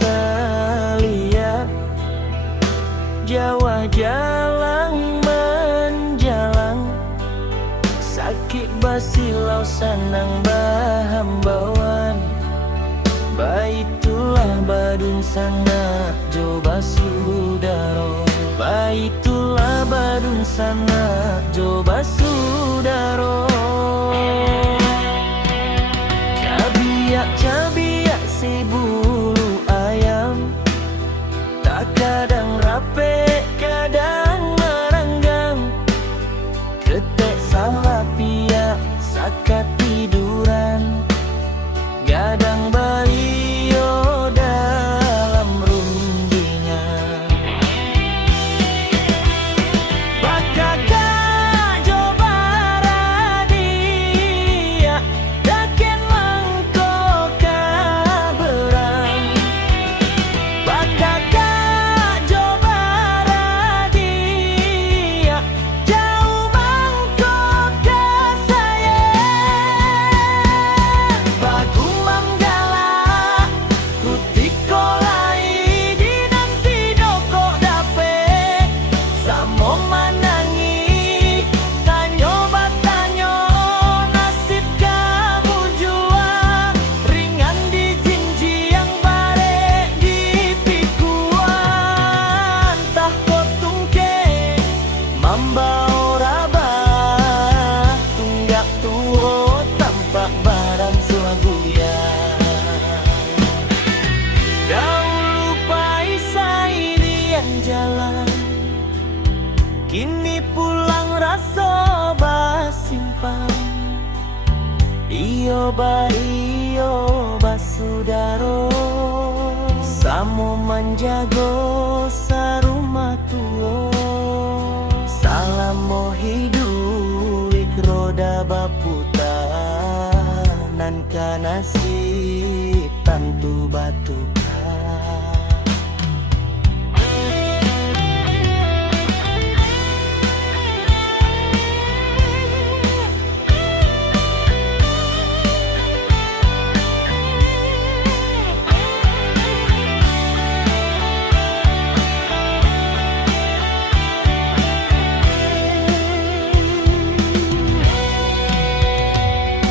telia, Jawa jalang menjalang, sakit basilau sanang bahambawan. Baitulah badun sana jo basudaro, baitulah badun sana jo basudaro. Cabiak cabiak si bulu ayam, tak kadang rape kadang merenggang. Ketek salah pihak sakat tiduran, gadang bayo dalam rundingan. Bakakak jo baradia, daken mangko kaberang. Bakakak jo baradia, jauh mangko kesayang. Bagu manggala kutikolai di nanti doko dape, samo manangi tanyo batanyo nasib kamu jua. Ringan di jinji yang bare di pikuan, tah kotungke mambao raba, tunggak tuho tampak barang selaguya. Dahulu paisai dian jalan, kini pulang raso basimpang. Iyo basudaro, samo manjago sarumah tuo. Salam mo hidup roda baputan, nan kanasib tantu batukan.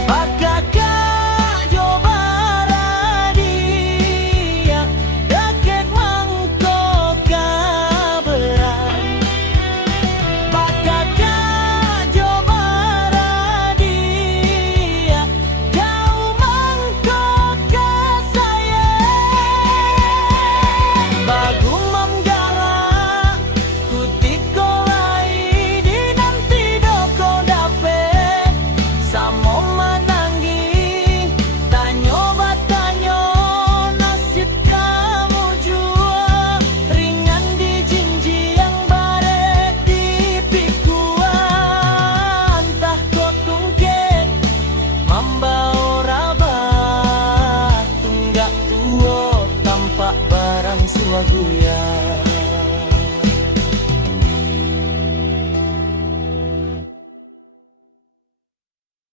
Bakakak jo baradia, daket mangko kaberang. Bakakak jo baradia, jauh mangko kesayang. Bagu manggala kutikolai di nanti doko dape, samo manangi tanyo batanyo nasib kamu jua. Ringan di jinji yang bare di pikuan, tah kotungke mambao raba, tunggak tuo tampak barang suaguya.